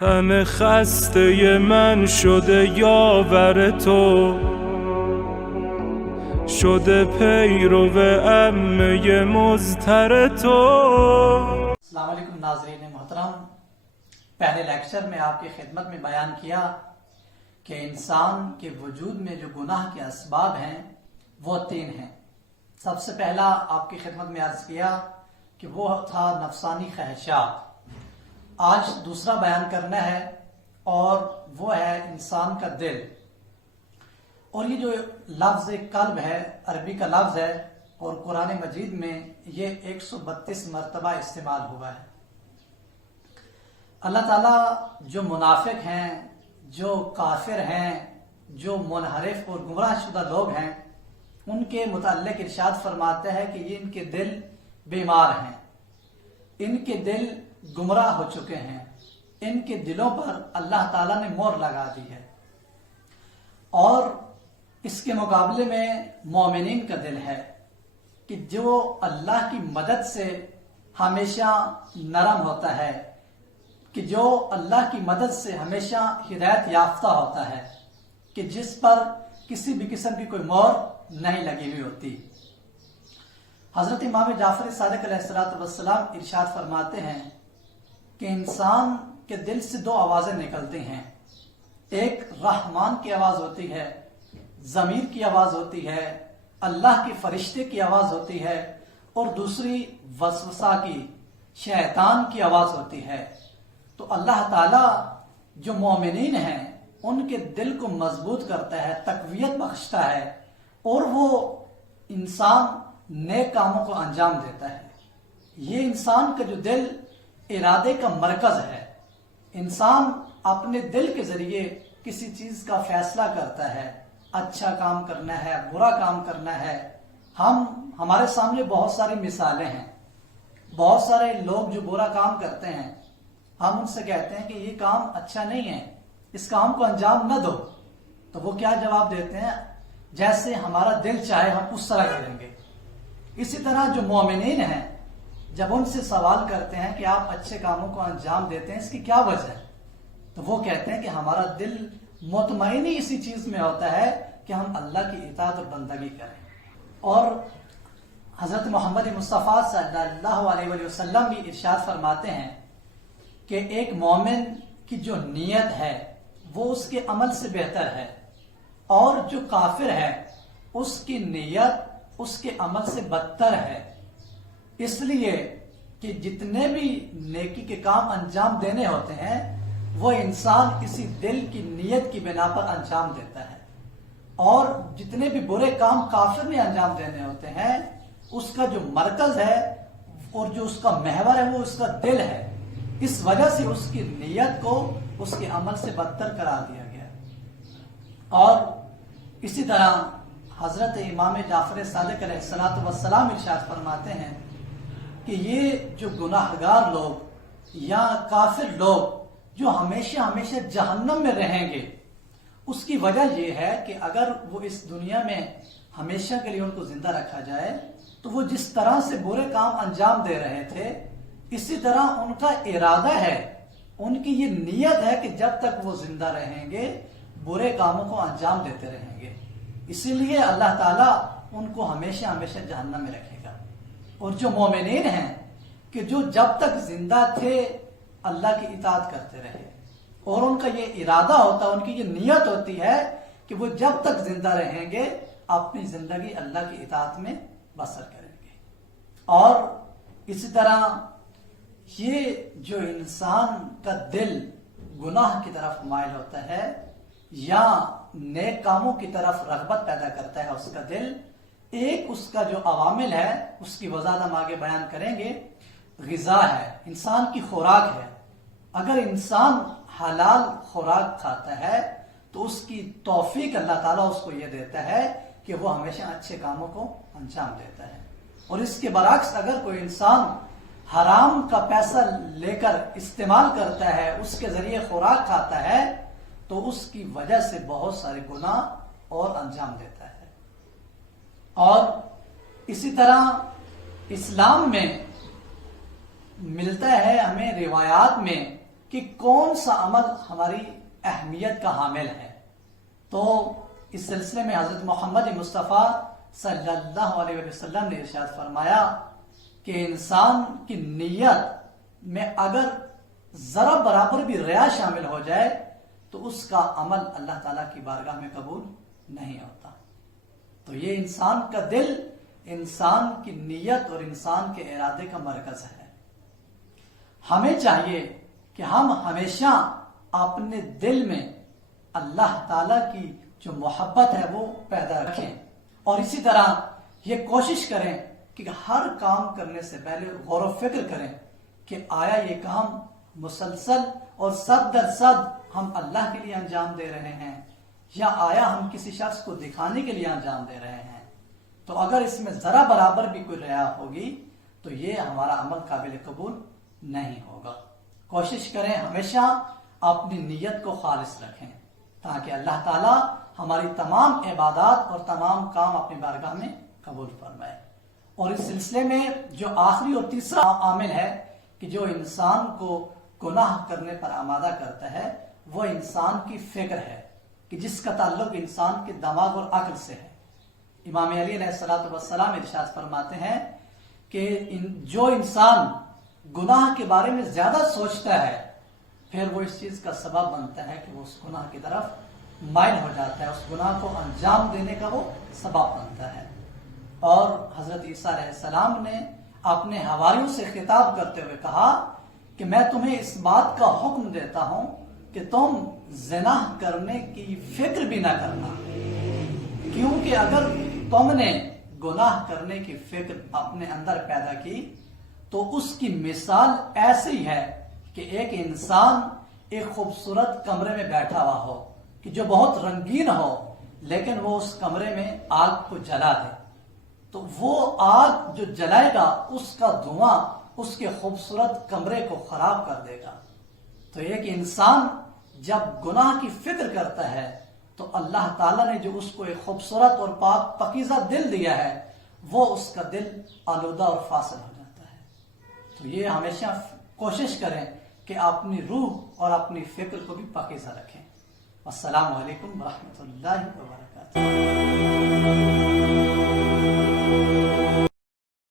تن خسته من شده یاور تو، شده پیرو عمه مضطر تو. السلام علیکم ناظرین محترم، پہلے لیکچر میں آپ کی خدمت میں بیان کیا کہ انسان کے وجود میں جو گناہ کے اسباب ہیں وہ 3 ہیں۔ سب سے پہلا آپ کی خدمت میں عرض کیا کہ وہ تھا نفسانی خواہشات۔ آج دوسرا بیان کرنا ہے اور وہ ہے انسان کا دل۔ اور یہ جو لفظ قلب ہے عربی کا لفظ ہے اور قرآن مجید میں یہ 132 مرتبہ استعمال ہوا ہے۔ اللہ تعالیٰ جو منافق ہیں، جو کافر ہیں، جو منحرف اور گمراہ شدہ لوگ ہیں، ان کے متعلق ارشاد فرماتا ہے کہ یہ ان کے دل بیمار ہیں، ان کے دل گمراہ ہو چکے ہیں، ان کے دلوں پر اللہ تعالیٰ نے مہر لگا دی ہے۔ اور اس کے مقابلے میں مومنین کا دل ہے کہ جو اللہ کی مدد سے ہمیشہ نرم ہوتا ہے، کہ جو اللہ کی مدد سے ہمیشہ ہدایت یافتہ ہوتا ہے، کہ جس پر کسی بھی قسم کی کوئی مہر نہیں لگی ہوئی ہوتی۔ حضرت امام جعفر صادق علیہ السلام ارشاد فرماتے ہیں کہ انسان کے دل سے 2 آوازیں نکلتی ہیں، ایک رحمان کی آواز ہوتی ہے، ضمیر کی آواز ہوتی ہے، اللہ کے فرشتے کی آواز ہوتی ہے، اور دوسری وسوسہ کی، شیطان کی آواز ہوتی ہے۔ تو اللہ تعالیٰ جو مومنین ہیں ان کے دل کو مضبوط کرتا ہے، تقویت بخشتا ہے، اور وہ انسان نیک کاموں کو انجام دیتا ہے۔ یہ انسان کا جو دل ارادے کا مرکز ہے، انسان اپنے دل کے ذریعے کسی چیز کا فیصلہ کرتا ہے، اچھا کام کرنا ہے، برا کام کرنا ہے۔ ہمارے سامنے بہت ساری مثالیں ہیں، بہت سارے لوگ جو برا کام کرتے ہیں، ہم ان سے کہتے ہیں کہ یہ کام اچھا نہیں ہے، اس کام کو انجام نہ دو، تو وہ کیا جواب دیتے ہیں؟ جیسے ہمارا دل چاہے ہم اس طرح کریں گے۔ اسی طرح جو مومنین ہیں، جب ان سے سوال کرتے ہیں کہ آپ اچھے کاموں کو انجام دیتے ہیں، اس کی کیا وجہ ہے، تو وہ کہتے ہیں کہ ہمارا دل مطمئن ہی اسی چیز میں ہوتا ہے کہ ہم اللہ کی اطاعت اور بندگی کریں۔ اور حضرت محمد مصطفیٰ صلی اللہ علیہ وسلم بھی ارشاد فرماتے ہیں کہ ایک مومن کی جو نیت ہے وہ اس کے عمل سے بہتر ہے، اور جو کافر ہے اس کی نیت اس کے عمل سے بدتر ہے۔ اس لیے کہ جتنے بھی نیکی کے کام انجام دینے ہوتے ہیں وہ انسان کسی دل کی نیت کی بنا پر انجام دیتا ہے، اور جتنے بھی برے کام کافر نے انجام دینے ہوتے ہیں اس کا جو مرکز ہے اور جو اس کا محور ہے وہ اس کا دل ہے۔ اس وجہ سے اس کی نیت کو اس کے عمل سے بدتر قرار دیا گیا۔ اور اسی طرح حضرت امام جعفر صادق علیہ السلام ارشاد فرماتے ہیں کہ یہ جو گناہگار لوگ یا کافر لوگ جو ہمیشہ جہنم میں رہیں گے، اس کی وجہ یہ ہے کہ اگر وہ اس دنیا میں ہمیشہ کے لیے ان کو زندہ رکھا جائے تو وہ جس طرح سے برے کام انجام دے رہے تھے، اسی طرح ان کا ارادہ ہے، ان کی یہ نیت ہے کہ جب تک وہ زندہ رہیں گے برے کاموں کو انجام دیتے رہیں گے۔ اسی لیے اللہ تعالیٰ ان کو ہمیشہ جہنم میں رکھے گا۔ اور جو مومنین ہیں کہ جو جب تک زندہ تھے اللہ کی اطاعت کرتے رہے، اور ان کا یہ ارادہ ہوتا ہے، ان کی یہ نیت ہوتی ہے کہ وہ جب تک زندہ رہیں گے اپنی زندگی اللہ کی اطاعت میں بسر کریں گے۔ اور اسی طرح یہ جو انسان کا دل گناہ کی طرف مائل ہوتا ہے یا نیک کاموں کی طرف رغبت پیدا کرتا ہے اس کا دل، ایک اس کا جو عوامل ہے اس کی وضاحت ہم آگے بیان کریں گے، غذا ہے، انسان کی خوراک ہے۔ اگر انسان حلال خوراک کھاتا ہے تو اس کی توفیق اللہ تعالیٰ اس کو یہ دیتا ہے کہ وہ ہمیشہ اچھے کاموں کو انجام دیتا ہے۔ اور اس کے برعکس اگر کوئی انسان حرام کا پیسہ لے کر استعمال کرتا ہے، اس کے ذریعے خوراک کھاتا ہے، تو اس کی وجہ سے بہت سارے گناہ اور انجام دیتا ہے۔ اور اسی طرح اسلام میں ملتا ہے ہمیں روایات میں کہ کون سا عمل ہماری اہمیت کا حامل ہے. تو اس سلسلے میں حضرت محمد مصطفیٰ صلی اللہ علیہ وسلم نے ارشاد فرمایا کہ انسان کی نیت میں اگر ذرا برابر بھی ریا شامل ہو جائے تو اس کا عمل اللہ تعالیٰ کی بارگاہ میں قبول نہیں ہوتا. تو یہ انسان کا دل انسان کی نیت اور انسان کے ارادے کا مرکز ہے. ہمیں چاہیے کہ ہم ہمیشہ اپنے دل میں اللہ تعالیٰ کی جو محبت ہے وہ پیدا رکھیں، اور اسی طرح یہ کوشش کریں کہ ہر کام کرنے سے پہلے غور و فکر کریں کہ آیا یہ کام مسلسل اور صد در صد ہم اللہ کے لیے انجام دے رہے ہیں یا آیا ہم کسی شخص کو دکھانے کے لیے انجام دے رہے ہیں. تو اگر اس میں ذرا برابر بھی کوئی ریا ہوگی تو یہ ہمارا عمل قابل قبول نہیں ہوگا. کوشش کریں ہمیشہ اپنی نیت کو خالص رکھیں تاکہ اللہ تعالیٰ ہماری تمام عبادات اور تمام کام اپنی بارگاہ میں قبول فرمائے. اور اس سلسلے میں جو آخری اور تیسرا عامل ہے کہ جو انسان کو گناہ کرنے پر آمادہ کرتا ہے وہ انسان کی فکر ہے کہ جس کا تعلق انسان کے دماغ اور عقل سے ہے. امام علی علیہ الصلوۃ والسلام ارشاد فرماتے ہیں کہ جو انسان گناہ کے بارے میں زیادہ سوچتا ہے پھر وہ اس چیز کا سبب بنتا ہے کہ وہ اس گناہ کی طرف مائل ہو جاتا ہے، اس گناہ کو انجام دینے کا وہ سبب بنتا ہے. اور حضرت عیسیٰ علیہ السلام نے اپنے حواریوں سے خطاب کرتے ہوئے کہا کہ میں تمہیں اس بات کا حکم دیتا ہوں کہ تم زنا کرنے کی فکر بھی نہ کرنا، کیونکہ اگر تم نے گناہ کرنے کی فکر اپنے اندر پیدا کی تو اس کی مثال ایسی ہے کہ ایک انسان ایک خوبصورت کمرے میں بیٹھا ہوا ہو کہ جو بہت رنگین ہو لیکن وہ اس کمرے میں آگ کو جلا دے، تو وہ آگ جو جلائے گا اس کا دھواں اس کے خوبصورت کمرے کو خراب کر دے گا. تو ایک انسان جب گناہ کی فکر کرتا ہے تو اللہ تعالیٰ نے جو اس کو ایک خوبصورت اور پاک پاکیزہ دل دیا ہے وہ اس کا دل آلودہ اور فاسد ہو جاتا ہے. تو یہ ہمیشہ کوشش کریں کہ اپنی روح اور اپنی فکر کو بھی پاکیزہ رکھیں. السلام علیکم ورحمۃ اللہ وبرکاتہ.